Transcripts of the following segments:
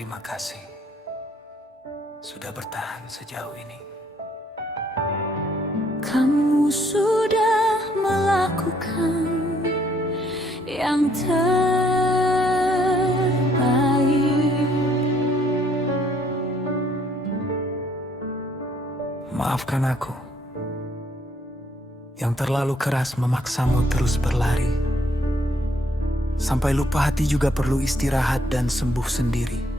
terima kasih sudah bertahan sejauh ini. Kamu sudah melakukan yang terbaik. Maafkan aku yang terlalu keras memaksamu terus berlari. Sampai lupa hati juga perlu istirahat dan sembuh sendiri.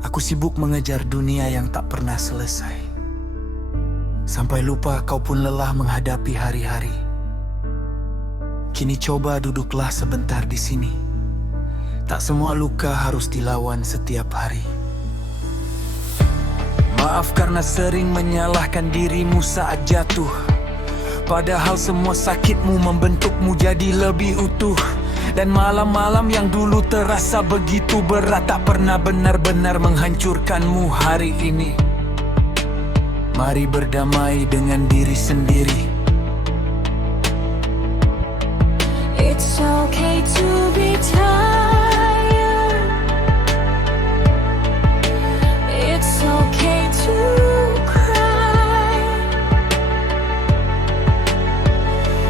Aku sibuk mengejar dunia yang tak pernah selesai. Sampai lupa kau pun lelah menghadapi hari-hari. Kini coba duduklah sebentar di sini. Tak semua luka harus dilawan setiap hari. Maaf karena sering menyalahkan dirimu saat jatuh. Padahal semua sakitmu membentukmu jadi lebih utuh. Dan malam-malam yang dulu terasa begitu berat tak pernah benar-benar menghancurkanmu hari ini. Mari berdamai dengan diri sendiri. It's okay to be tired. It's okay to cry.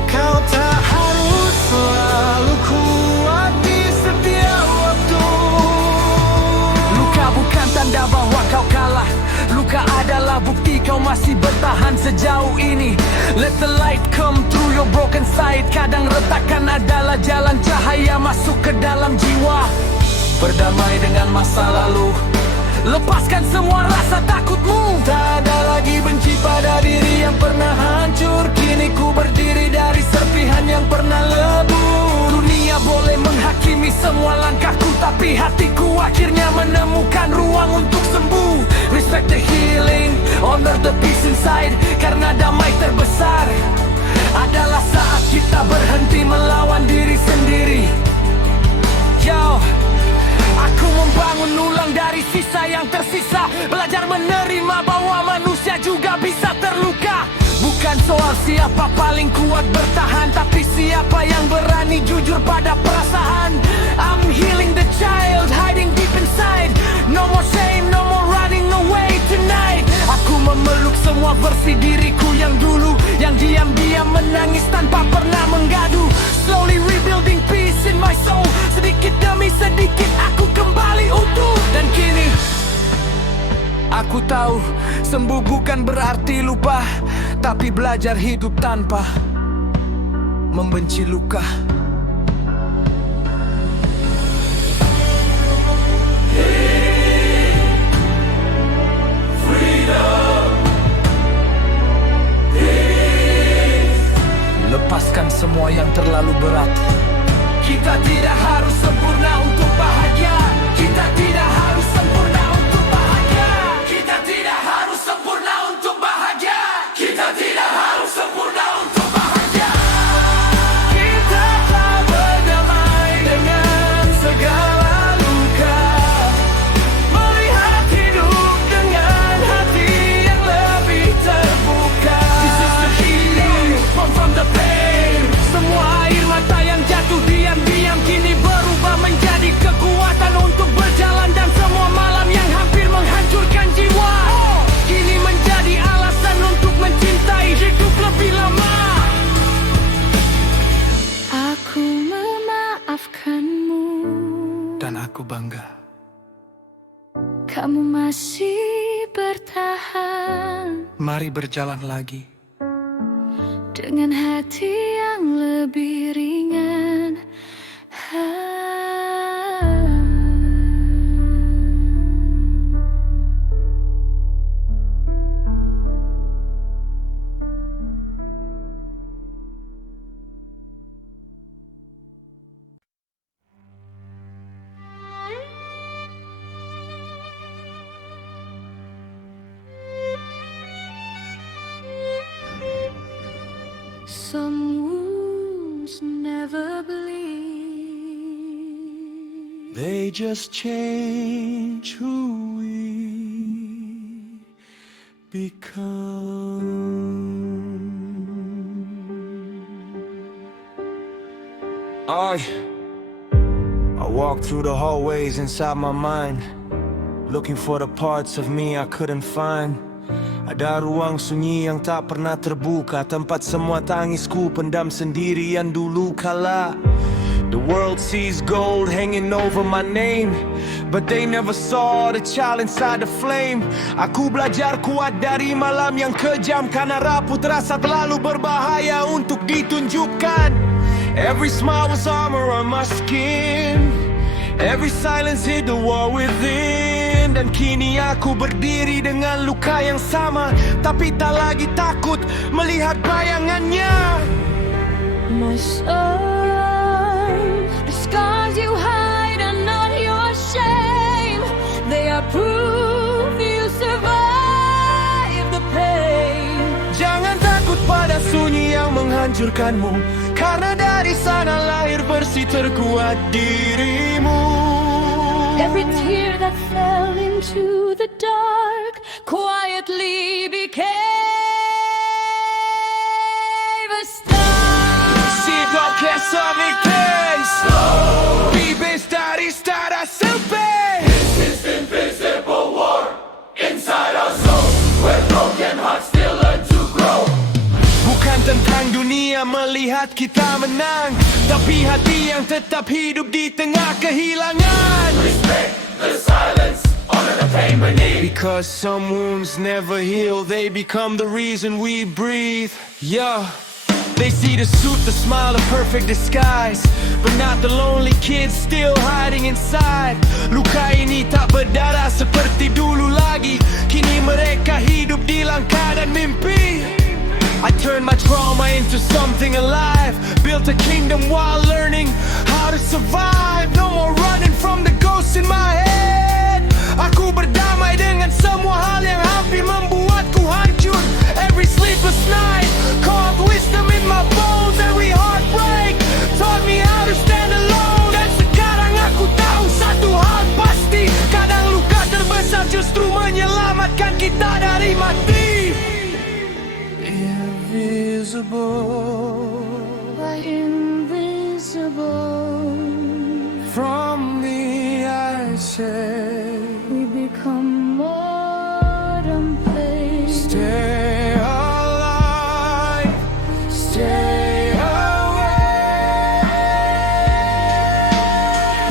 Kau tak harus selalu kuat di setiap waktu. Luka bukan tanda bahwa kau kalah. Luka adalah bukti kau masih bertahan sejauh ini. Let the light come through your broken side. Kadang retakan adalah jalan cahaya masuk ke dalam jiwa. Berdamai dengan masa lalu. Lepaskan semua rasa takutmu. Tak ada lagi benci pada diri yang pernah hancur. Kini ku berdiri dari serpihan yang pernah lebu. Dunia boleh menghakimi semua langkahku, tapi hatiku akhirnya menemukan ruang untuk sembuh. Respect the healing, honor the peace inside. Karena damai terbesar adalah saat kita berhenti melawan diri sendiri. Yo, aku membangun ulang dari sisa yang tersisa. Belajar menerima bahwa manusia juga bisa terluka. Bukan soal siapa paling kuat bertahan, tapi siapa yang berani jujur pada perasaan. I'm healing the child hiding deep inside. No more shame, no more running away tonight. Aku memeluk semua versi diriku yang dulu, yang diam-diam menangis tanpa pernah menggadu. Slowly rebuilding peace in my soul. Sedikit demi sedikit aku kembali utuh. Dan kini aku tahu sembuh bukan berarti lupa, tapi belajar hidup tanpa membenci luka. Lepaskan semua yang terlalu berat. Kita tidak harus sempurna untuk bahagia. Kita tidak harus sempurna untuk bahagia. Kita tidak harus sempurna untuk bahagia. Kita tidak harus sempurna untuk bahagia. Kita telah berdamai dengan segala luka. Melihat hidup dengan hati yang lebih terbuka. This is the healing from the pain. Semua air mata yang jatuh diam-diam kini berubah menjadi kekuatan untuk berjalan. Dan semua malam yang hampir menghancurkan jiwa kini menjadi alasan untuk mencintai hidup lebih lama. Aku memaafkanmu. Dan aku bangga. Kamu masih bertahan Mari berjalan lagi. dengan hati yang lebih ringan. Some wounds never bleed. They just change who we become. I walked through the hallways inside my mind, looking for the parts of me I couldn't find. Ada ruang sunyi yang tak pernah terbuka, tempat semua tangisku pendam sendirian dulu kala. The world sees gold hanging over my name, but they never saw the child inside the flame. Aku belajar kuat dari malam yang kejam, karena rapuh terasa terlalu berbahaya untuk ditunjukkan. Every smile was armor on my skin, every silence hid the war within. Dan kini aku berdiri dengan luka yang sama, tapi tak lagi takut melihat bayangannya. My son, the scars you hide are not your shame. They are proof you survive the pain. Jangan takut pada sunyi yang menghancurkanmu, karena dari sana lahir versi terkuat dirimu. Every tear that fell into the dark quietly became a star. Sigo che sono il case, vives dari stara selfie. This is invisible war inside our souls, where broken hearts still learn to grow. Bukan tentang dunia melihat kita menang, tapi hati yang tetap hidup di tengah kehilangan. Respect the silence, honor the pain beneath. Because some wounds never heal, they become the reason we breathe. Yeah. They see the suit, the smile, the perfect disguise, but not the lonely kids still hiding inside. Luka ini tak berdarah seperti dulu lagi, kini mereka hidup di langkah dan mimpi. I turned my trauma into something alive, built a kingdom while learning how to survive. No more running from the ghosts in my head. Aku berdamai dengan semua hal yang hampir membuatku hancur. Every sleepless night carved wisdom in my bones. Every heartbreak taught me how to stand alone. Dan sekarang aku tahu satu hal pasti, kadang luka terbesar justru menyelamatkan kita dari mati. Invisible, From the ashes, we become modern place. stay alive, stay away.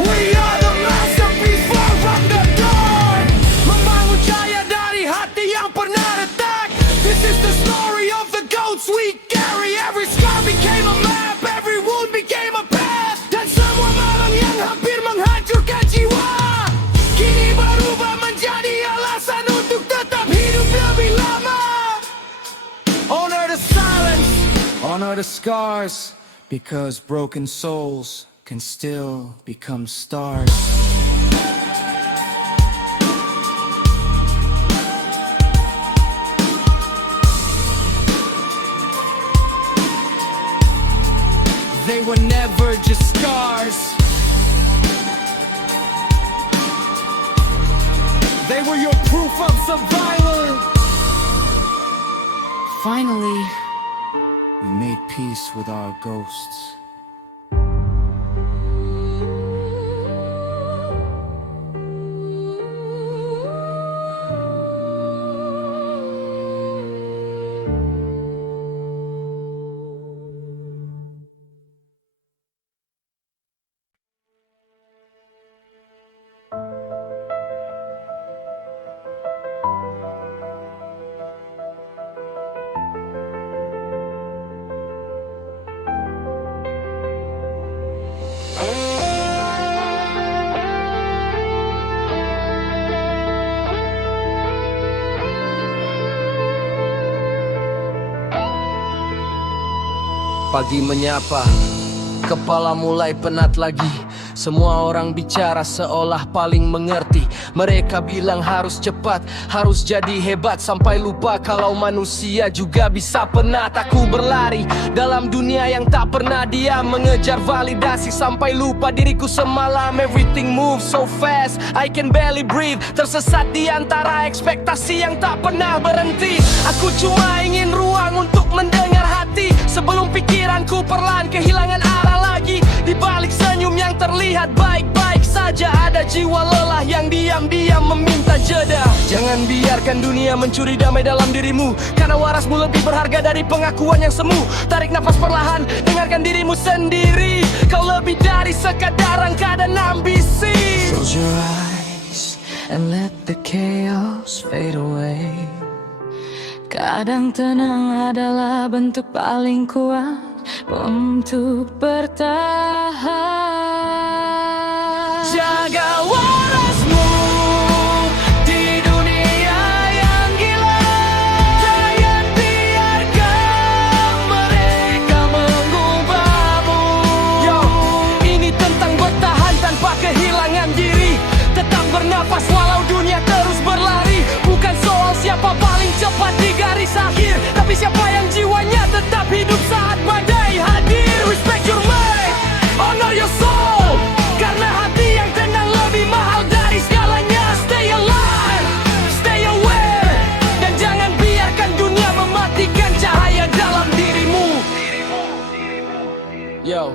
We are the masterpiece far from the dawn, membangun cahaya dari hati yang pernah retak. This is the story of the goats we carry. Every scar became a map, every wound became a path. Dan semua malam yang hampir menghancurkan jiwa, kini berubah menjadi alasan untuk tetap hidup lebih lama. Honor the silence, honor the scars, because broken souls can still become stars. They were never just scars, they were your proof of survival. Finally, we made peace with our ghosts. Pagi menyapa, kepala mulai penat lagi. Semua orang bicara seolah paling mengerti. Mereka bilang harus cepat, harus jadi hebat, sampai lupa kalau manusia juga bisa penat. Aku berlari dalam dunia yang tak pernah diam, mengejar validasi sampai lupa diriku semalam. Everything moves so fast, I can barely breathe. Tersesat di antara ekspektasi yang tak pernah berhenti. Aku cuma ingin ruang untuk mendengar hati, sebelum pikiranku perlahan kehilangan arah lagi. Di balik senyum yang terlihat baik-baik, saja ada jiwa lelah yang diam-diam meminta jeda. Jangan biarkan dunia mencuri damai dalam dirimu, karena warasmu lebih berharga dari pengakuan yang semu. Tarik nafas perlahan, dengarkan dirimu sendiri. Kau lebih dari sekadar angka dan ambisi. Close your eyes and let the chaos fade away. Kadang tenang adalah bentuk paling kuat untuk bertahan. Jaga warasmu di dunia yang gila. Jangan biarkan mereka mengubahmu. Yo, ini tentang bertahan tanpa kehilangan diri. Tetap bernafas walau dunia terus berlari. Bukan soal siapa paling cepat di garis akhir, tapi siapa yang jiwanya tetap hidup saat badai hadir. Respect your mind, honor your soul, karena hati yang tenang lebih mahal dari segalanya. Stay alive, stay aware, dan jangan biarkan dunia mematikan cahaya dalam dirimu. Yo,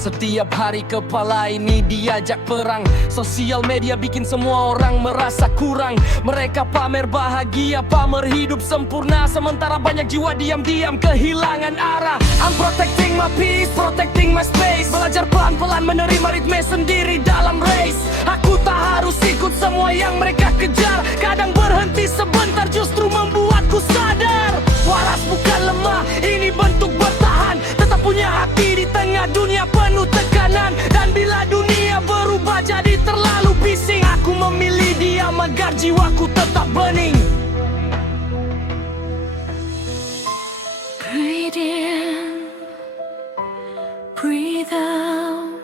setiap hari kepala ini diajak perang. Sosial media bikin semua orang merasa kurang. Mereka pamer bahagia, pamer hidup sempurna, sementara banyak jiwa diam-diam kehilangan arah. I'm protecting my peace, protecting my space. Belajar pelan-pelan menerima ritme sendiri dalam race. Aku tak harus ikut semua yang mereka kejar. Kadang berhenti sebentar justru membuatku sadar. Waras bukan lemah, ini bentuk bertahan. Tetap punya hati di tengah dunia penuh tekanan. Dan bila dunia berubah jadi terlalu bising, aku memilih diam agar jiwaku tetap bening. Breathe in, breathe out,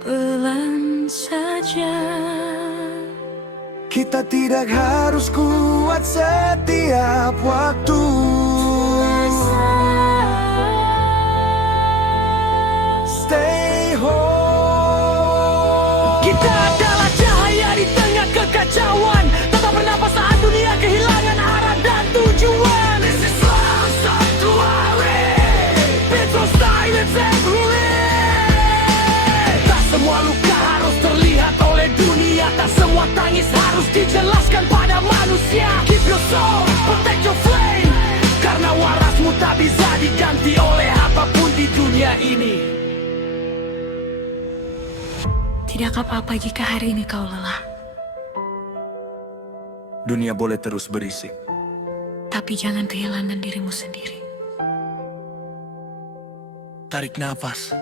pelan saja. Kita tidak harus kuat setiap waktu. Stay home. Kita adalah cahaya di tengah kekacauan. Tetap bernafas saat dunia kehilangan arah dan tujuan. This is love sanctuary. Petro silence everywhere. Tak semua luka harus terlihat oleh dunia. Tak semua tangis harus dijelaskan pada manusia. Keep your soul, protect your flame, karena warasmu tak bisa diganti oleh apapun di dunia ini. Tidak apa-apa jika hari ini kau lelah, Dunia boleh terus berisik. tapi jangan kehilangan dirimu sendiri. Tarik nafas.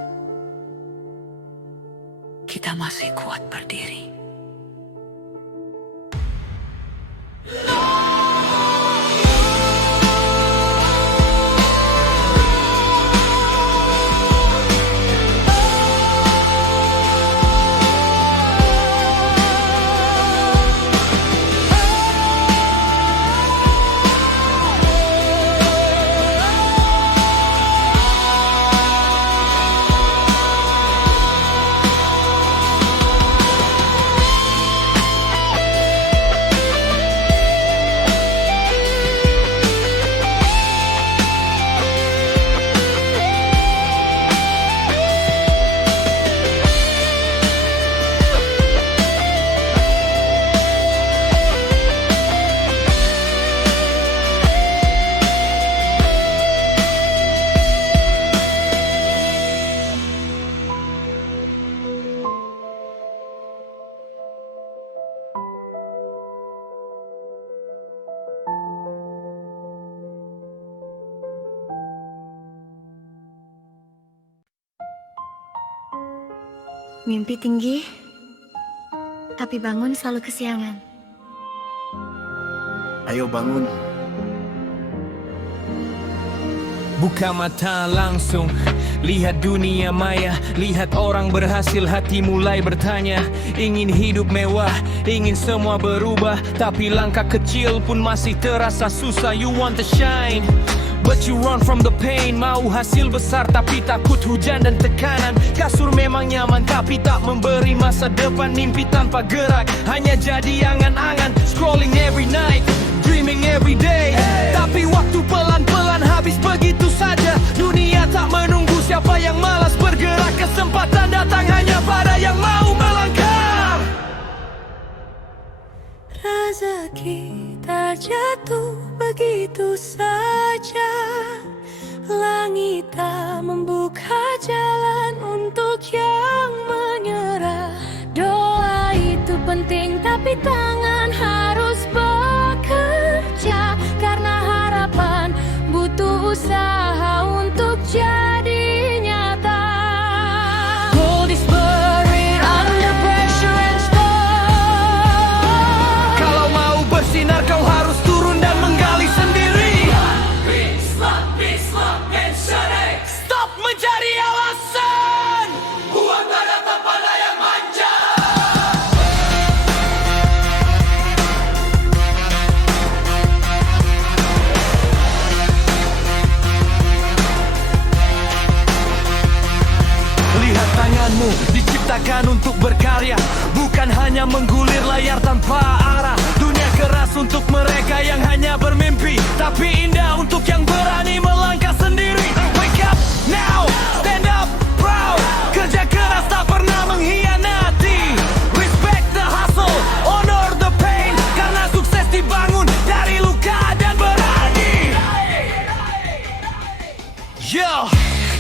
Kita masih kuat berdiri. Mimpi tinggi, tapi bangun selalu kesiangan. Ayo bangun. Buka mata langsung, lihat dunia maya, lihat orang berhasil, hati mulai bertanya. Ingin hidup mewah, ingin semua berubah, tapi langkah kecil pun masih terasa susah. You want to shine, but you run from the pain. Mau hasil besar tapi takut hujan dan tekanan. Kasur memang nyaman tapi tak memberi masa depan. Mimpi tanpa gerak, hanya jadi angan-angan. Scrolling every night, dreaming every day. Tapi waktu pelan-pelan habis begitu saja. Dunia tak menunggu siapa yang malas bergerak. Kesempatan Kesempatan datang hanya pada yang mau melangkah. Rezeki tak jatuh begitu saja. Langit tak membuka jalan untuk yang menyerah. Doa itu penting tapi tangan harus bekerja. Karena harapan butuh usaha untuk jadi nyata. Hold this spirit under pressure and storm. Kalau mau bersinar kau harus turun dan menggali sendiri. Stop mencari alasan. Buat tanda pada yang manja. Lihat tanganmu diciptakan untuk berkarya, bukan hanya menggulir layar tanpa arah. Dunia keras untuk mereka yang hanya bermimpi, tapi indah untuk yang berani melangkah sendiri. Wake up now, stand up proud. Kerja keras tak pernah mengkhianati. Respect the hustle, honor the pain. Karena sukses dibangun dari luka dan berani. Yo,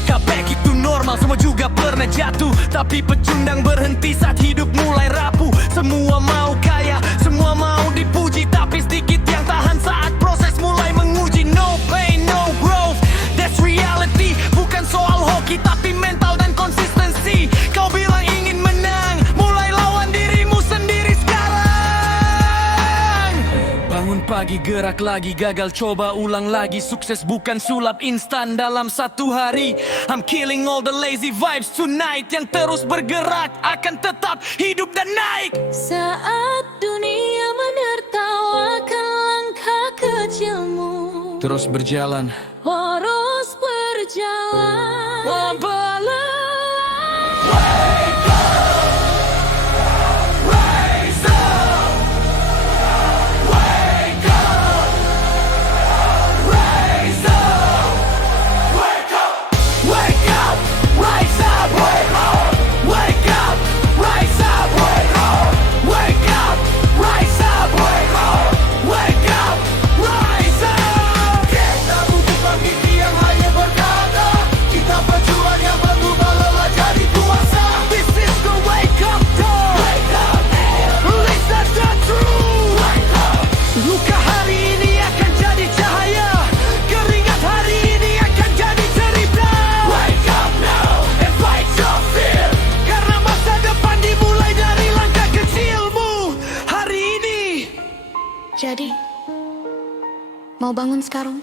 comeback itu normal, semua juga pernah jatuh. Tapi pecundang berhenti saat hidup mulai rapuh. Semua mau kaya, semua mau dipuji, tapi sedikit yang tahan saat proses mulai menguji. No pain, no growth, that's reality. Bukan soal hoki, tapi mental dan konsistensi. Kau bilang ingin menang, mulai lawan dirimu sendiri sekarang. Bangun pagi, gerak lagi, gagal coba ulang lagi. Sukses bukan sulap instan dalam satu hari. I'm killing all the lazy vibes tonight. Yang terus bergerak akan tetap hidup dan naik. Saat dunia menertawakan langkah kecilmu, Terus berjalan. terus berjalan. Luka hari ini akan jadi cahaya, keringat hari ini akan jadi cerita. Wake up now and fight your fear. Karena masa depan dimulai dari langkah kecilmu hari ini. Jadi, mau bangun sekarang?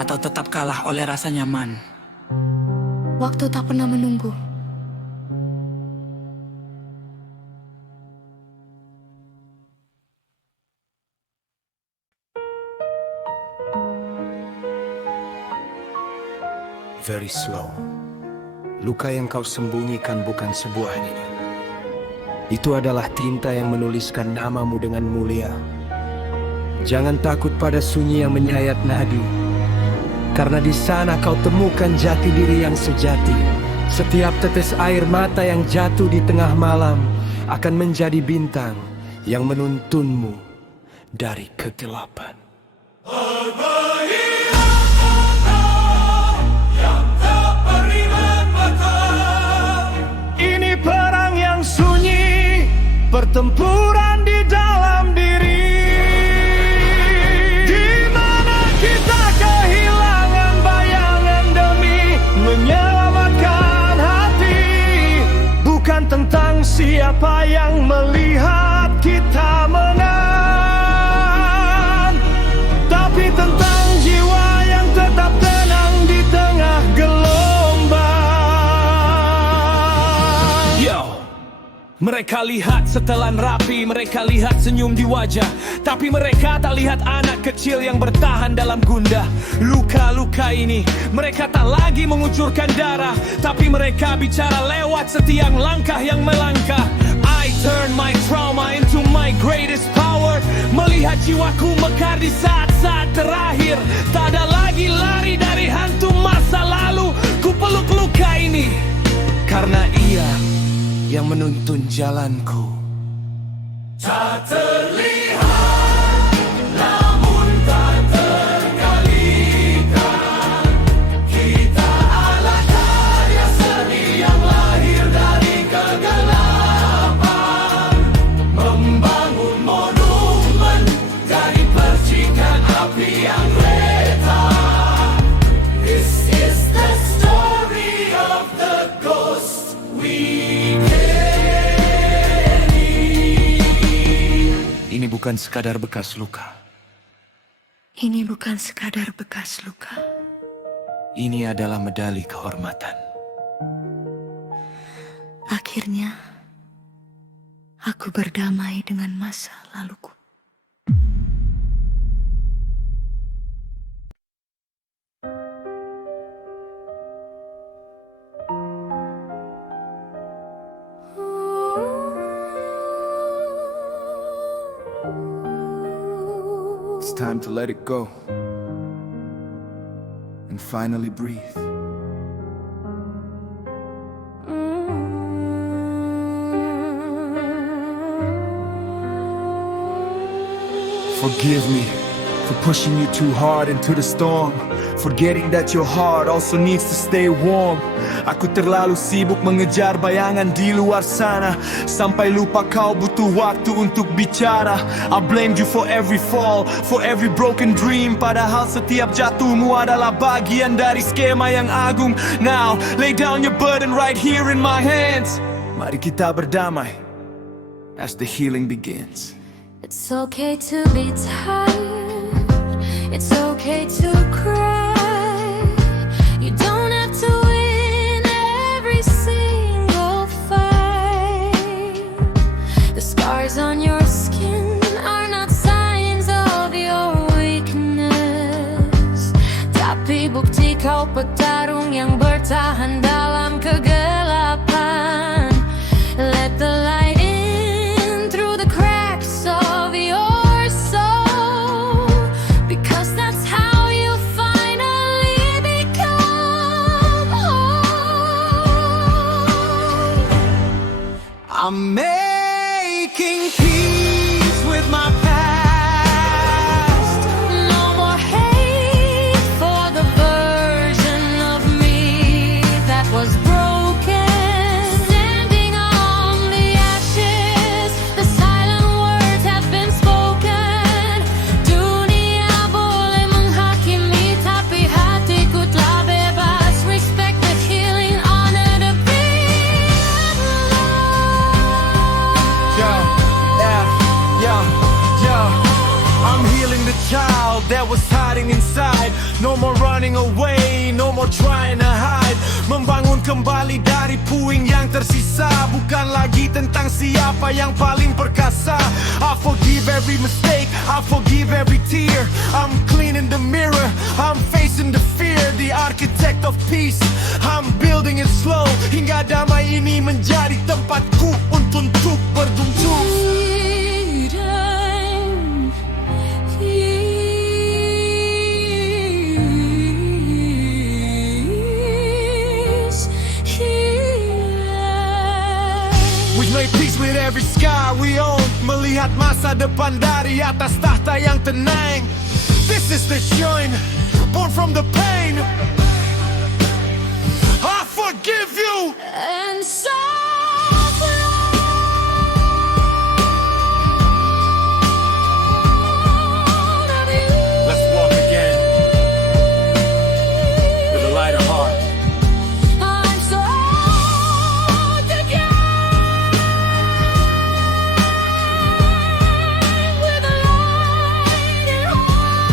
Atau tetap kalah oleh rasa nyaman? Waktu tak pernah menunggu. Very slow. Luka yang kau sembunyikan bukan sebuah ini. Itu adalah tinta yang menuliskan namamu dengan mulia. Jangan takut pada sunyi yang menyayat nadi. Karena di sana kau temukan jati diri yang sejati. Setiap tetes air mata yang jatuh di tengah malam akan menjadi bintang yang menuntunmu dari kegelapan. Ini perang yang sunyi, pertempuran di dalam diri. Di mana kita kehilangan bayangan demi menyelamatkan hati. Bukan tentang siapa yang melihat kita menang, tapi tentang jiwa yang tetap tenang di tengah gelombang. Yo, mereka lihat setelan rapi, mereka lihat senyum di wajah, tapi mereka tak lihat anak kecil yang bertahan dalam gundah. Luka-luka ini, mereka tak lagi mengucurkan darah, tapi mereka bicara lewat setiap langkah yang melangkah. I turn my trauma into my greatest power. Melihat jiwaku mekar di saat-saat terakhir. Tak ada lagi lari dari hantu masa lalu. Ku peluk luka ini, yang menuntun jalanku. Tak terlihat, namun tak terkalikan. Kita adalah karya seni yang lahir dari kegelapan, membangun monumen dari percikan api yang retak. This is the story of the ghost we Ini bukan sekadar bekas luka. Ini bukan sekadar bekas luka. Ini adalah medali kehormatan. Akhirnya, aku berdamai dengan masa laluku. It's time to let it go and finally breathe. Forgive me for pushing you too hard into the storm, forgetting that your heart also needs to stay warm. Aku terlalu sibuk mengejar bayangan di luar sana, sampai lupa kau butuh waktu untuk bicara. I blamed you for every fall, for every broken dream, padahal setiap jatuhmu adalah bagian dari skema yang agung. Now, lay down your burden right here in my hands. Mari kita berdamai as the healing begins. It's okay to be tired. It's okay to cry. You don't have to win every single fight. The scars on your skin are not signs of your weakness, tapi bukti kau petarung yang bertahan dalam kegelapan. Let the light in through the cracks of your soul, because that's how you finally become whole. I'm making peace with my past. No more hate for the version of me that was broken. Standing on the ashes, the silent words have been spoken. Dunia boleh menghakimi, tapi hatiku telah bebas. Respect the healing, honor the being Yeah. I'm healing the child that was hiding inside. No more running away, no more trying to hide. Membangun kembali dari puing yang tersisa, bukan lagi tentang siapa yang paling perkasa. I forgive every mistake, I forgive every tear. I'm cleaning the mirror, I'm facing the fear. The architect of peace, I'm building it slow, hingga damai ini menjadi tempatku untuk berdunjung. We make peace with every sky we own, melihat masa depan dari atas tahta yang tenang. This is the shine, born from the pain. I forgive you. and so proud of you. Let's walk again with a lighter heart. I'm so together with a light in heart.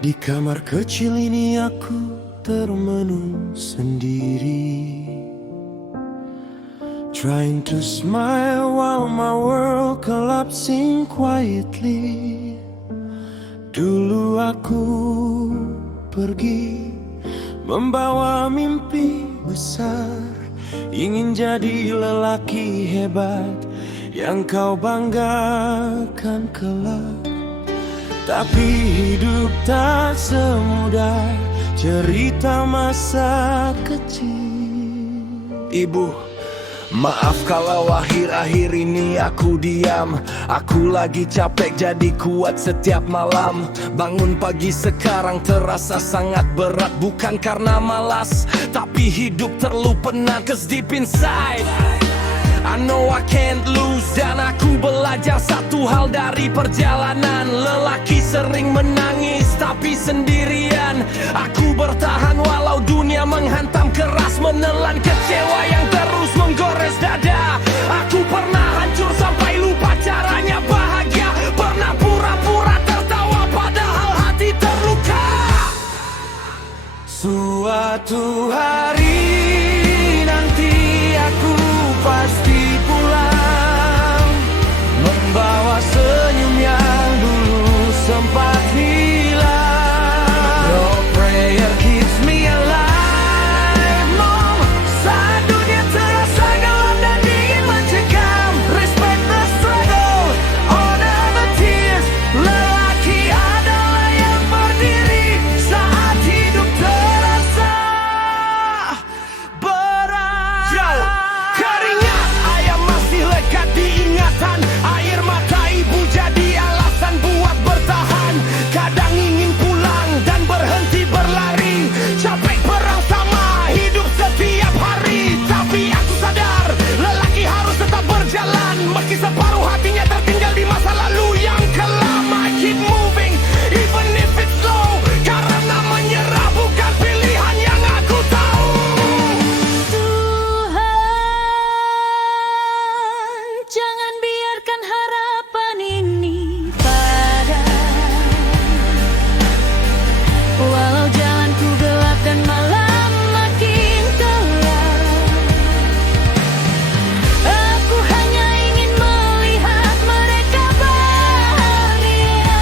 Di kamar kecil ini aku termenung sendiri, trying to smile while my world collapsing quietly. Dulu aku pergi membawa mimpi besar, ingin jadi lelaki hebat yang kau banggakan kelak. Tapi hidup tak semudah cerita masa kecil. Ibu, maaf kalau akhir-akhir ini aku diam. Aku lagi capek jadi kuat setiap malam. Bangun pagi sekarang terasa sangat berat. Bukan karena malas, tapi hidup terlalu penat. 'Cause deep inside I know I can't lose. Dan aku belajar satu hal dari perjalanan. Lelaki sering menangis tapi sendirian. Aku bertahan walau dunia menghantam keras, menelan kecewa yang terus menggores dada. Aku pernah hancur sampai lupa caranya bahagia. Pernah pura-pura tertawa padahal hati terluka. Suatu hari nanti aku pasti pulang, membawa senyum yang dulu sempat hilang. Your prayer keeps me alive, Mom. Saat dunia terasa gelap dan dingin mencekam, respect the struggle, honor the tears. Lelaki adalah yang berdiri saat hidup terasa berat. Keringat ayam masih lekat diingatan, air mata ibu jadi alasan buat bertahan. Kadang ingin pulang dan berhenti berlari, capek perang sama hidup setiap hari. Tapi aku sadar lelaki harus tetap berjalan, meski separuh hatinya tertinggal di masa lalu yang kelam. I keep moving even if it's slow, karena menyerah bukan pilihan yang aku tahu. Tuhan, jangan biarkan harapan ini padam. Walau jalanku gelap dan malam makin gelap, aku hanya ingin melihat mereka bahagia.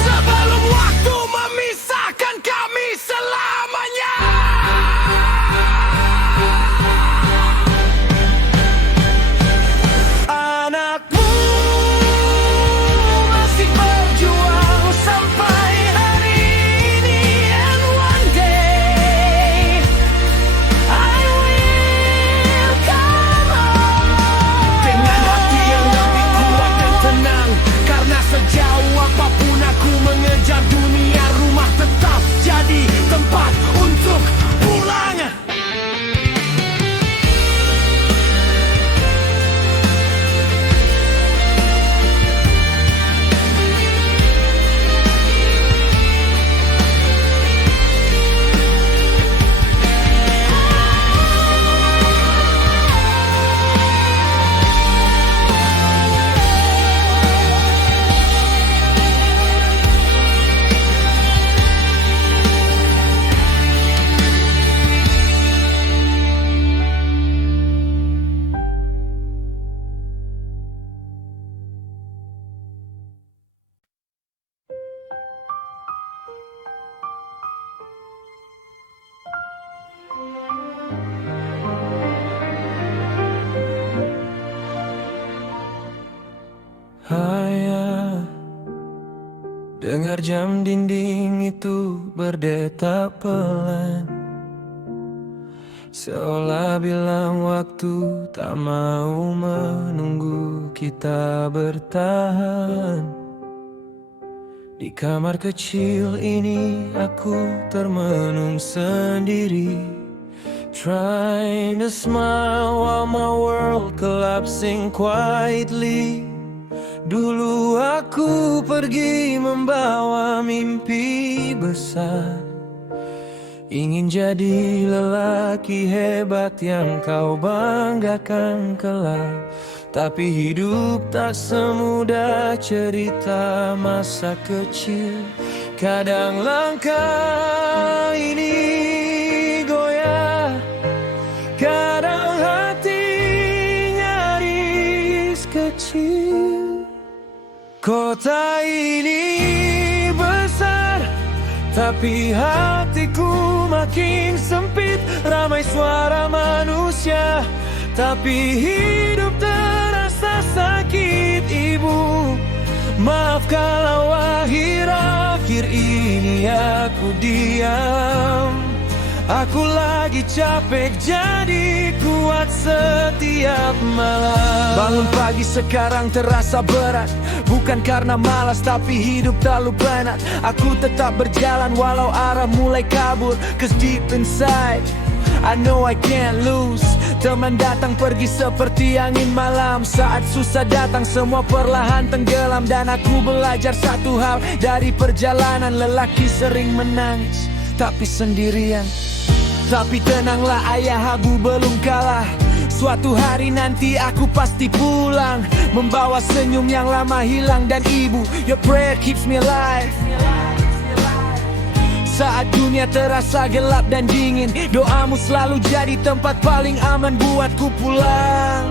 Sebelum waktu memisahkan kami selamanya. Anakmu masih berjuang sampai hari ini. And one day I will come home. Dengan hati yang lebih kuat dan tenang, karena sejauh apapun aku mengejar dunia, rumah tetap jadi tempat untuk pulang. Ayah, dengar jam dinding itu berdetak pelan, seolah bilang waktu tak mau menunggu kita bertahan. Di kamar kecil ini aku termenung sendiri, trying to smile while my world collapsing quietly. Dulu aku pergi membawa mimpi besar, ingin jadi lelaki hebat yang kau banggakan kelak. Tapi hidup tak semudah cerita masa kecil, Kadang langkah ini goyah, kadang hati nyaris kecil. Kota ini besar, tapi hatiku makin sempit. Ramai suara manusia, tapi hidup terasa sakit. Ibu, maaf kalau akhir-akhir ini aku diam. Aku lagi capek jadi kuat setiap malam. Bangun pagi sekarang terasa berat, bukan karena malas tapi hidup terlalu penat. Aku tetap berjalan walau arah mulai kabur. Cause deep inside I know I can't lose. Teman datang pergi seperti angin malam. Saat susah datang semua perlahan tenggelam. Dan aku belajar satu hal dari perjalanan. Lelaki sering menangis tapi sendirian. Tapi tenanglah ayah, aku belum kalah. Suatu hari nanti aku pasti pulang, membawa senyum yang lama hilang. Dan ibu, your prayer keeps me alive. Saat dunia terasa gelap dan dingin, doamu selalu jadi tempat paling aman buatku pulang.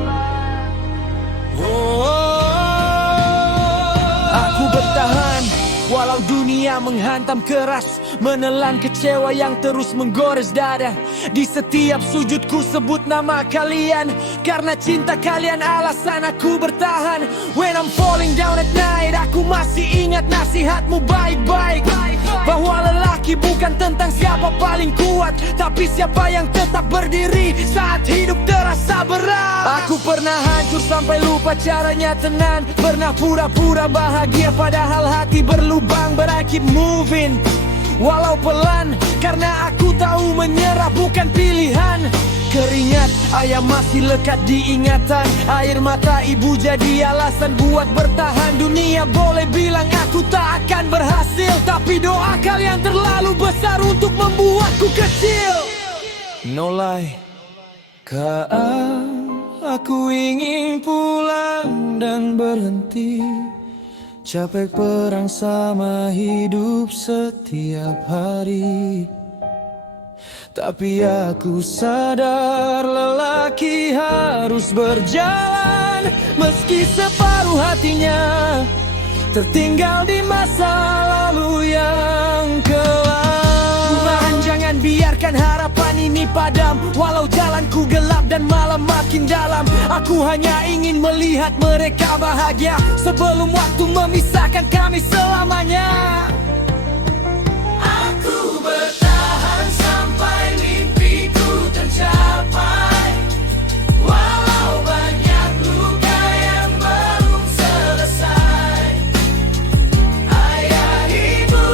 Aku bertahan walau dunia menghantam keras, menelan kecewa yang terus menggores dada. Di setiap sujudku sebut nama kalian, karena cinta kalian alasan aku bertahan. When I'm falling down at night, aku masih ingat nasihatmu baik-baik, bahwa lelaki bukan tentang siapa paling kuat, tapi siapa yang tetap berdiri saat hidup terasa berat. Aku pernah hancur sampai lupa caranya tenang, pernah pura-pura bahagia padahal hati berlubang. But I keep moving walau pelan, karena aku tahu menyerah bukan pilihan. Keringat ayah masih lekat di ingatan, air mata ibu jadi alasan buat bertahan. Dunia boleh bilang aku tak akan berhasil, tapi doa kalian terlalu besar untuk membuatku kecil. No lie, aku ingin pulang dan berhenti. Capek perang sama hidup setiap hari, tapi aku sadar lelaki harus berjalan, meski separuh hatinya tertinggal di masa lalu yang kelam. Tuhan, jangan biarkan harapan ini padam, walau jalanku gelap dan malam makin dalam. Aku hanya ingin melihat mereka bahagia sebelum waktu memisahkan kami selamanya. Aku bertahan sampai mimpiku tercapai, walau banyak luka yang belum selesai. Ayah, ibu,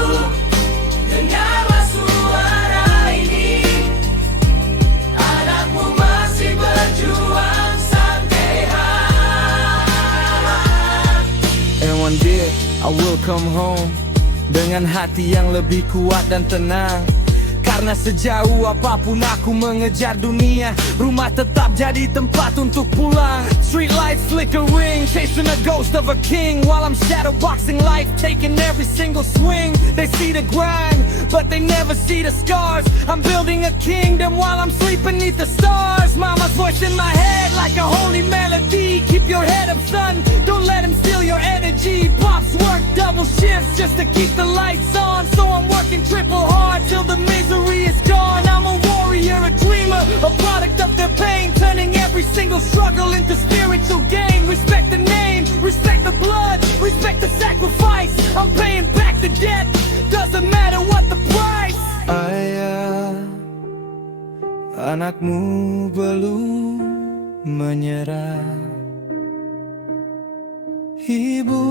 dengarlah suara ini. Anakmu masih berjuang sampai And one day I will come home dengan hati yang lebih kuat dan tenang. Karena sejauh apapun aku mengejar dunia, rumah tetap jadi tempat untuk pulang. Street lights flickering, chasing a ghost of a king, while I'm shadowboxing life, taking every single swing. They see the grind, but they never see the scars. I'm building a kingdom while I'm sleeping beneath the stars. Mama's voice in my head like a holy melody. Keep your head up, son, don't let him steal your energy. Pops work double shifts just to keep the lights on, so I'm working triple hard till the misery is gone. I'm a warrior, a dreamer, a product of their pain, turning every single struggle into spiritual gain. Respect the name, respect the blood, respect the sacrifice. I'm paying back the debt, doesn't matter what the price. Ayah, anakmu belum menyerah. Ibu,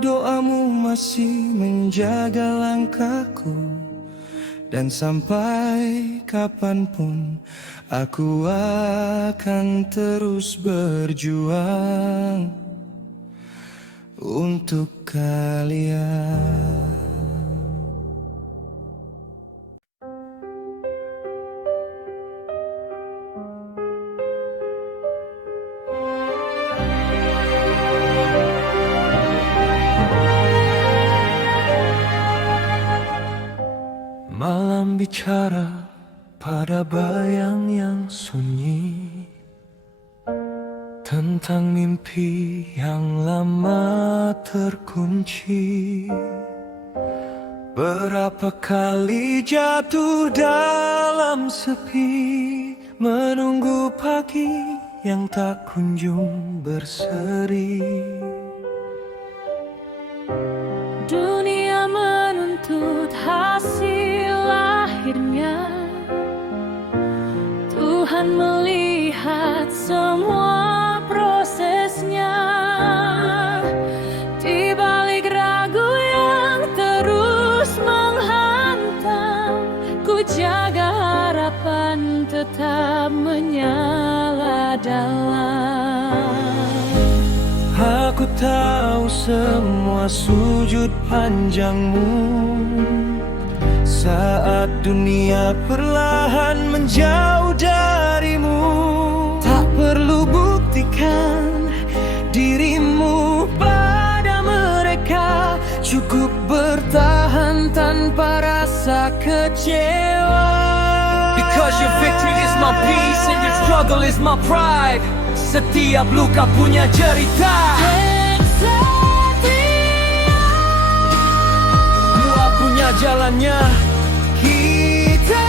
doamu masih menjaga langkahku. Dan sampai kapanpun aku akan terus berjuang untuk kalian. bicara pada bayang yang sunyi tentang mimpi yang lama terkunci. Berapa kali jatuh dalam sepi, menunggu pagi yang tak kunjung berseri. Dunia menuntut hasil akhirnya. Tuhan melihat semua prosesnya. Di balik ragu yang terus menghantam, ku jaga harapan tetap menyala dalam. Aku tahu semua sujud panjangmu saat dunia perlahan menjauh darimu. Tak perlu buktikan dirimu pada mereka, cukup bertahan tanpa rasa kecewa. Because your victory is my peace and your struggle is my pride. Setiap luka punya cerita. Doa punya jalannya. Kita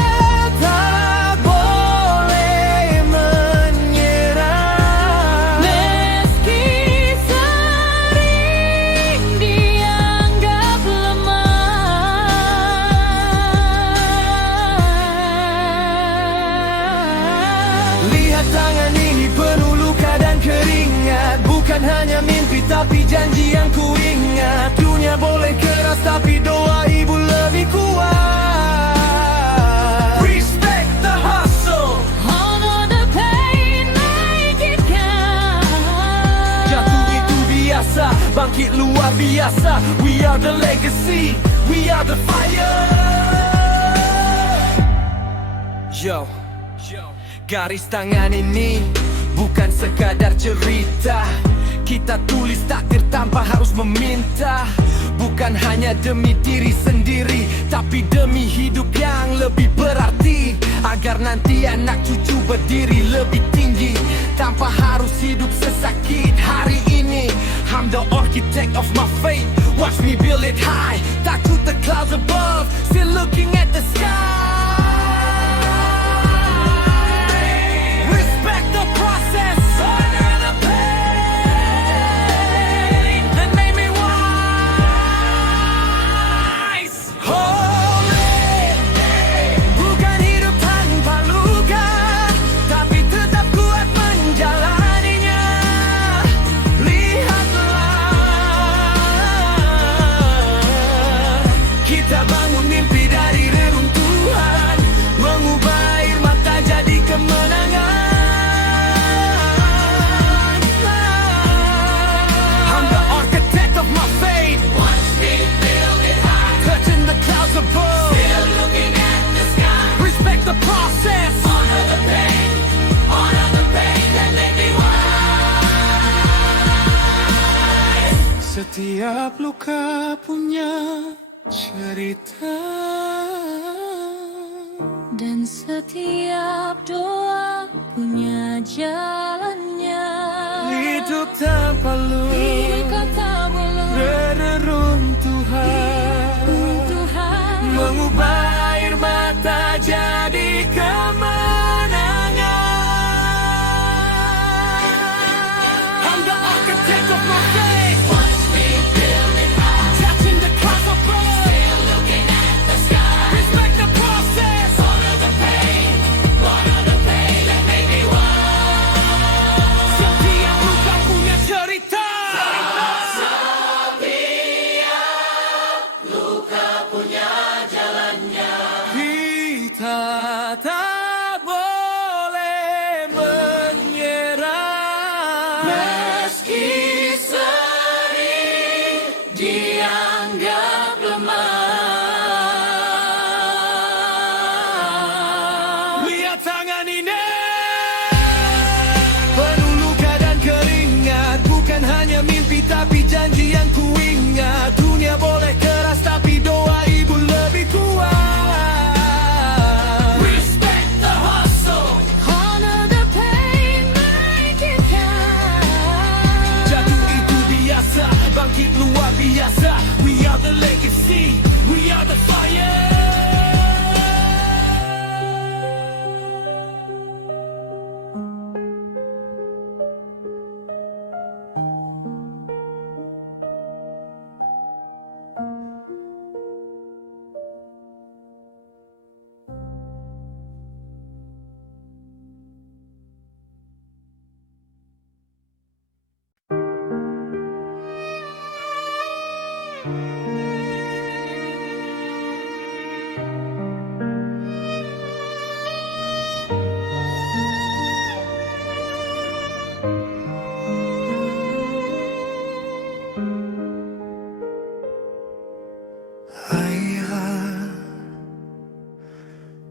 tak boleh menyerah, Meski sering dianggap lemah. lihat tangan ini penuh luka dan keringat. Bukan hanya mimpi tapi janji yang ku ingat. Dunia boleh keras tapi doa ibu lebih kuat. Respect the hustle. Honor the pain, make it count. Jatuh itu biasa, bangkit luar biasa. We are the legacy, we are the fire. Yo, garis tangan ini bukan sekadar cerita. Kita tulis takdir tanpa harus meminta. Bukan hanya demi diri sendiri, tapi demi hidup yang lebih berarti. Agar nanti anak cucu berdiri lebih tinggi, tanpa harus hidup sesakit hari ini. I'm the architect of my fate, watch me build it high. Takut the clouds above, still looking at the sky. Respect the process, honor the pain that made me wise. Holy, bukan hidup tanpa luka, tapi tetap kuat menjalaninya. Lihatlah, kita bangun mimpi dari reruntuhan, mengubah air mata jadi kemenangan. I'm the architect of my fate. Watch me build it high. Touching the clouds above. Still looking at the sky. Respect the process. Honor the pain that made me wise. Setiap luka punya cerita, Dan setiap doa punya jalannya. hidup tanpa lu Hidup tak boleh reruntuhan, Tuhan. mengubah air mata jadi kemenangan. I'm the architect of my fate. Watch me build it high. Touching the clouds above. Still looking at the sky. Respect the process. Honor the pain that made me wise. Setiap luka punya cerita. Kita tak boleh menyerah, meski sering dianggap lemah. Lihat tangan ini, penuh luka dan keringat. Bukan hanya mimpi tapi janji yang ku ingat. Dunia boleh keras tapi doa ibu lebih kuat.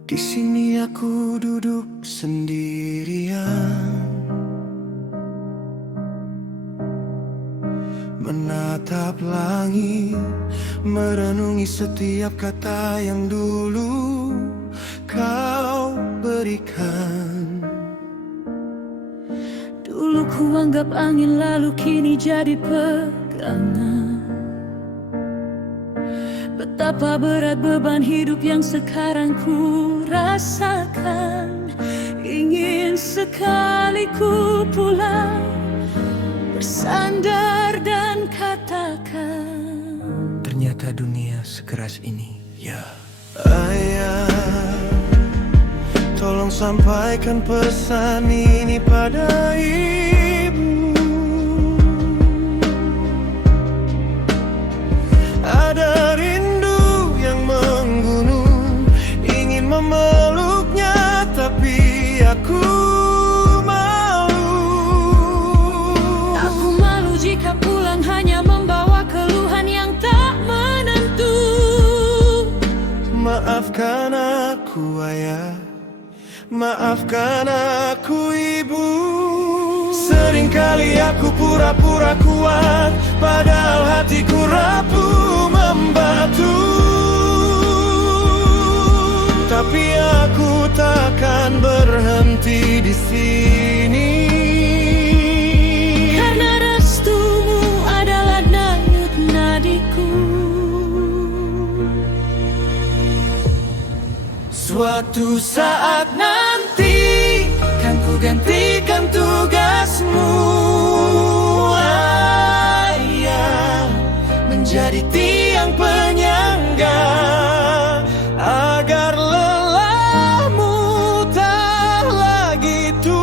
Di sini aku duduk sendirian, menatap langit, merenungi setiap kata yang dulu kau berikan. Dulu ku anggap angin, lalu kini jadi pegangan. Betapa berat beban hidup yang sekarang ku rasakan. Ingin sekali ku pulang, bersandar dan katakan, Ternyata dunia sekeras ini, ya. Ayah, tolong sampaikan pesan ini pada ibu. Ada rindu yang menggunung, ingin memeluknya, tapi aku malu. aku malu jika pulang hanya membawa keluhan yang tak menentu. Maafkan aku ayah, maafkan aku ibu. Seringkali aku pura-pura kuat, padahal hatiku rapuh membatu. Tapi aku takkan berhenti di sini, Karena restumu adalah denyut nadiku. suatu saat nanti kan ku gantikan tugasmu, ayah, menjadi tiang penyangga agar lelahmu tak lagi tumpah.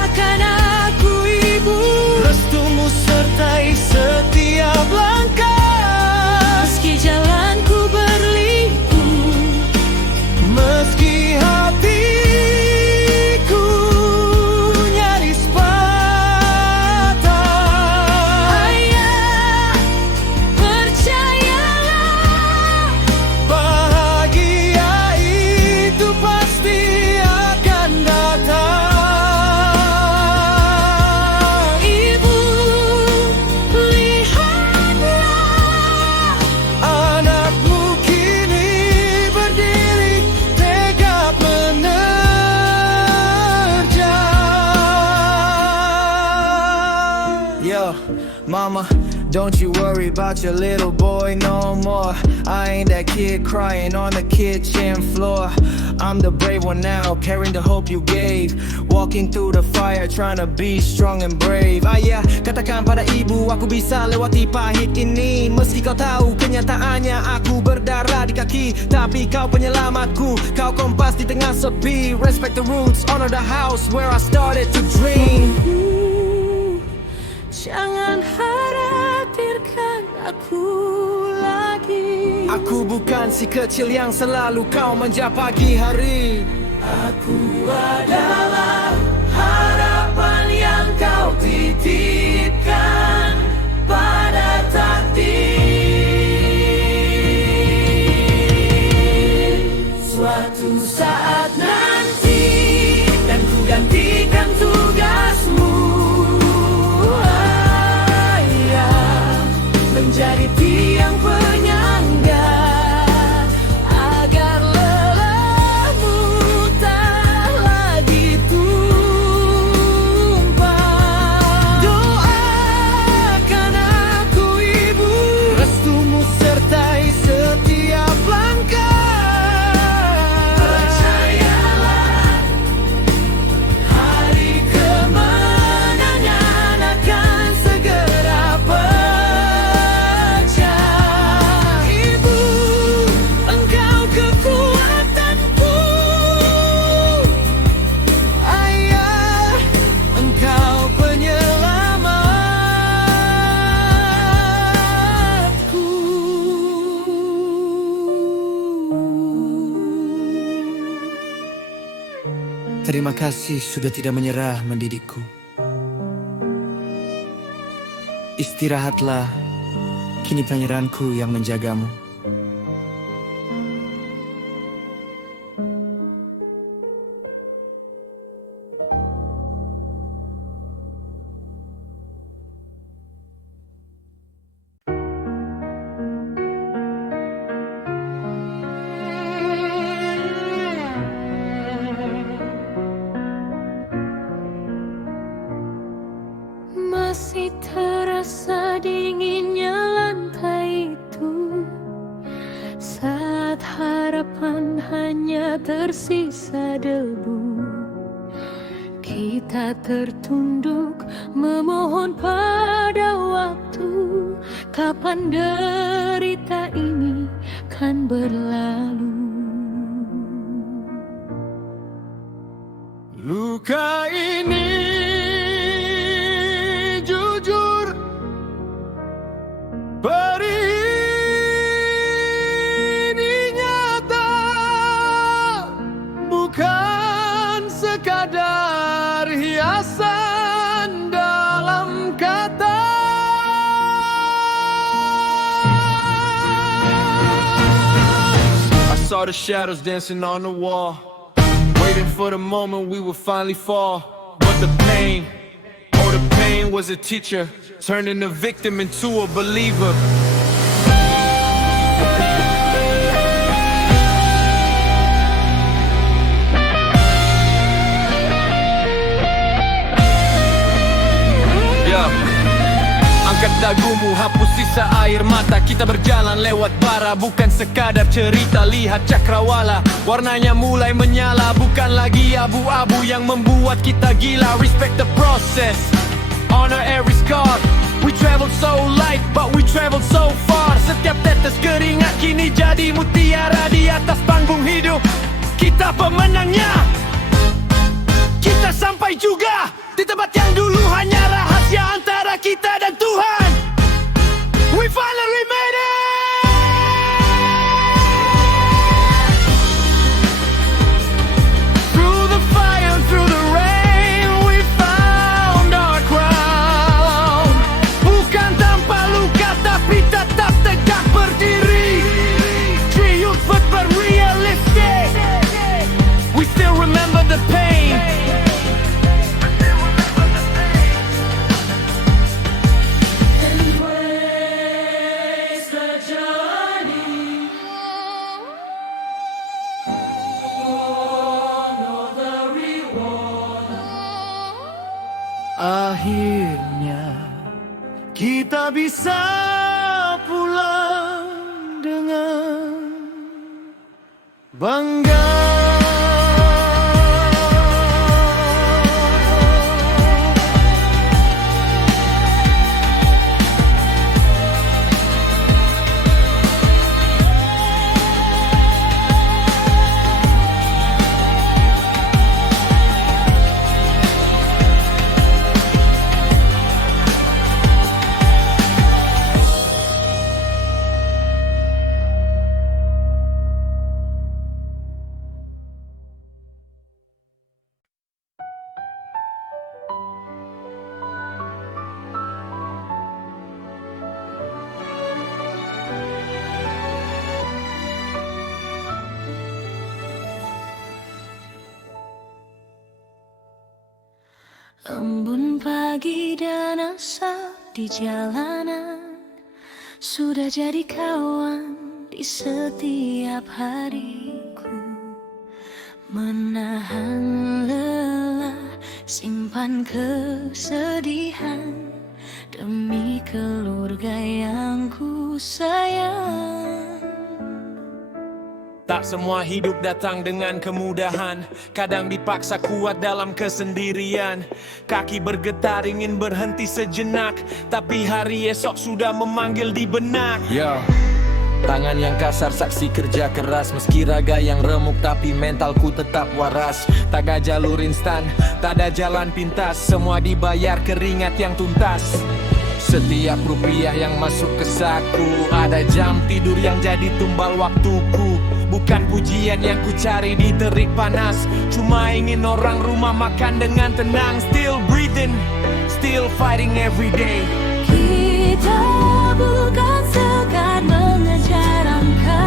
Doakan aku ibu, Restumu sertai setiap langkah, meski jalanku berliku, meski hatiku nyaris patah. ayah, percayalah, Bahagia itu pasti akan datang. ibu, lihatlah, Anakmu kini berdiri tegap menerjang. Yo, mama, don't you worry about your little boy no more. I ain't that kid crying on the kitchen floor. I'm the brave one now, carrying the hope you gave. Walking through the fire, trying to be strong and brave. Ayah, katakan pada ibu, aku bisa lewati pahit ini. Meski kau tahu kenyataannya, aku berdarah di kaki, tapi kau penyelamatku. Kau kompas di tengah sepi. Respect the roots, honor the house where I started to dream. jangan khawatirkan aku lagi. Aku bukan si kecil yang selalu kau manja pagi hari. Aku adalah harapan yang kau titipkan pada takdir. Suatu saat nanti dan ku gantikan tugasmu, ayah, menjadi tiang penyangga agar lelahmu tak lagi tumpah. Doakan aku ibu, restumu sertai setiap langkah. Percayalah, hari kemenangan akan segera pecah. Ibu, engkau kekuatanku. Ayah, engkau penyelamatku. Terima kasih sudah tidak menyerah mendidikku. Istirahatlah, kini pangeranku yang menjagamu. masih terasa dinginnya lantai itu saat harapan hanya tersisa debu. Kita tertunduk memohon pada waktu, kapan derita ini kan berlalu. Luka ini jujur perih ini nyata, bukan sekadar hiasan dalam kata. I saw the shadows dancing on the wall, waiting for the moment we would finally fall. But the pain, oh the pain was a teacher, turning the victim into a believer. Angkat dagumu, hapus sisa air mata. Kita berjalan lewat bara, bukan sekadar cerita. Lihat cakrawala, warnanya mulai menyala. Bukan lagi abu-abu yang membuat kita gila. Respect the process, honor every scar. We traveled so light, but we traveled so far. Setiap tetes keringat kini jadi mutiara. Di atas panggung hidup, kita pemenangnya. Kita sampai juga di tempat yang dulu hanya rahasia antara kita dan Tuhan. We finally made it. Through the fire, through the rain, we found our crown. Bukan tanpa luka tapi tetap tegak berdiri. Triumph but realistic. We still remember the pain. Akhirnya kita bisa pulang dengan bangga. Embun pagi dan asap di jalanan sudah jadi kawan di setiap hariku. Menahan lelah, simpan kesedihan demi keluarga yang ku sayang. Tak semua hidup datang dengan kemudahan. Kadang dipaksa kuat dalam kesendirian. Kaki bergetar ingin berhenti sejenak, tapi hari esok sudah memanggil di benak. Tangan yang kasar saksi kerja keras. Meski raga yang remuk tapi mentalku tetap waras. Tak ada jalur instan, tak ada jalan pintas. Semua dibayar keringat yang tuntas. Setiap rupiah yang masuk ke saku, ada jam tidur yang jadi tumbal waktuku. Bukan pujian yang ku cari di terik panas, cuma ingin orang rumah makan dengan tenang. Still breathing, still fighting every day. Kita bukan sekadar mengejar angka.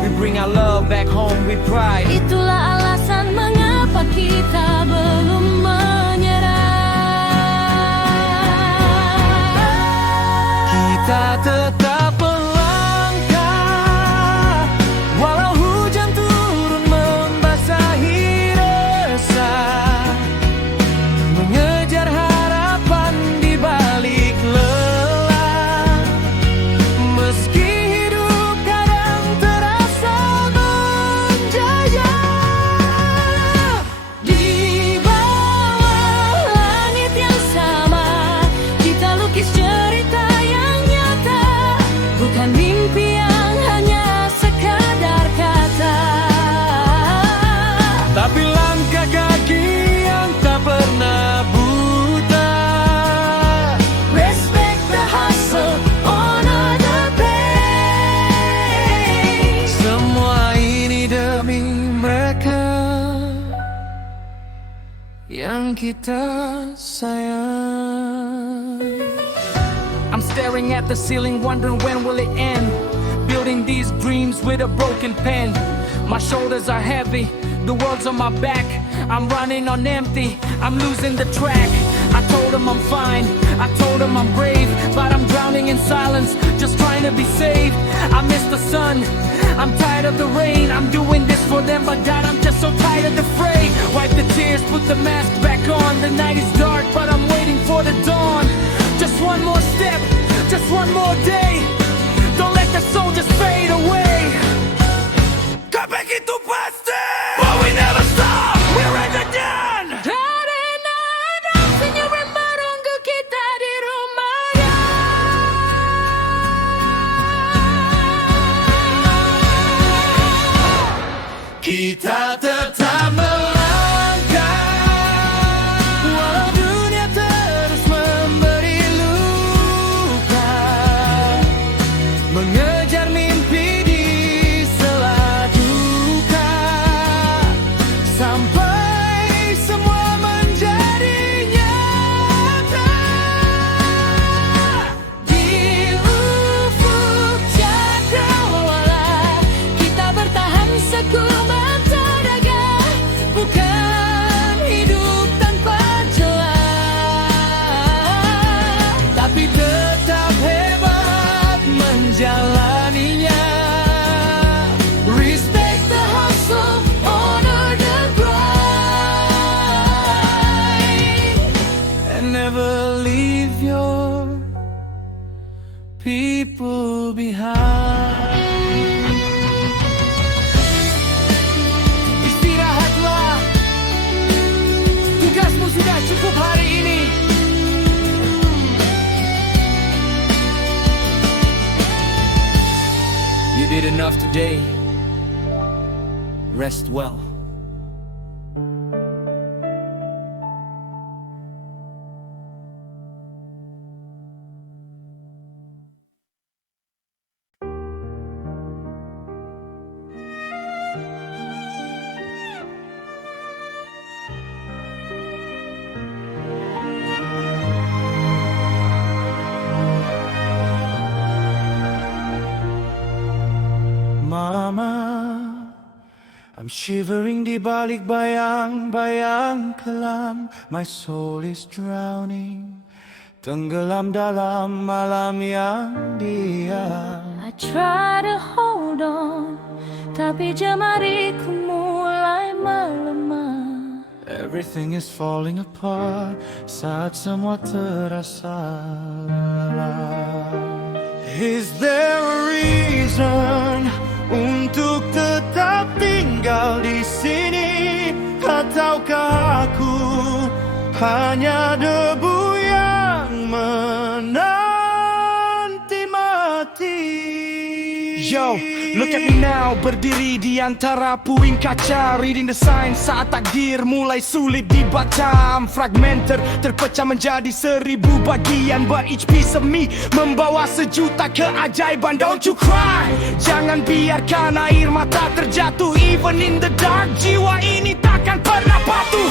We bring our love back home with pride. Itulah alasan mengapa kita belum menyerah. Kita tetap melangkah, walau hujan turun membasahi resah, mengejar harapan di bawah kita sayang. I'm staring at the ceiling, wondering when will it end. Building these dreams with a broken pen. My shoulders are heavy, the world's on my back. I'm running on empty, I'm losing the track. I told him I'm fine, I told him I'm brave, but I'm drowning in silence, just trying to be saved. I miss the sun, I'm tired of the rain. I'm doing this for them, but God, I'm just so tired of the fray. Wipe the tears, put the mask back on. The night is dark, but I'm waiting for the dawn. Just one more step, just one more day. Don't let the soldiers fade away. Kapag itu pasti, but we never stop, we're ready again. Karena ada senyum yang menunggu kita di rumahnya. Kita tetap melangkah, walau dunia terus memberi luka. Mengejar mimpi di sela duka, sampai semua menjadi nyata. Di ufuk cakrawala kita bertahan sekuat tenaga, bukan hidup tanpa celah, Tapi tetap hebat menjalaninya. respect the hustle, honor the grind. And never leave your people behind. Istirahatlah, tugasmu sudah cukup hari ini. You did enough today. Rest well. Mama, I'm shivering di balik bayang-bayang kelam. My soul is drowning, tenggelam dalam malam yang diam. I try to hold on, tapi jemariku mulai melemah. Everything is falling apart saat semua terasa lelah. Is there a reason untuk tetap tinggal di sini? Ataukah aku hanya debu yang menanti mati? Yo, look at me now, berdiri di antara puing kaca, reading the signs saat takdir mulai sulit dibaca. I'm fragmented, terpecah menjadi 1000 bagian, but each piece of me membawa sejuta keajaiban. Don't you cry, jangan biarkan air mata terjatuh. Even in the dark, jiwa ini takkan pernah patuh.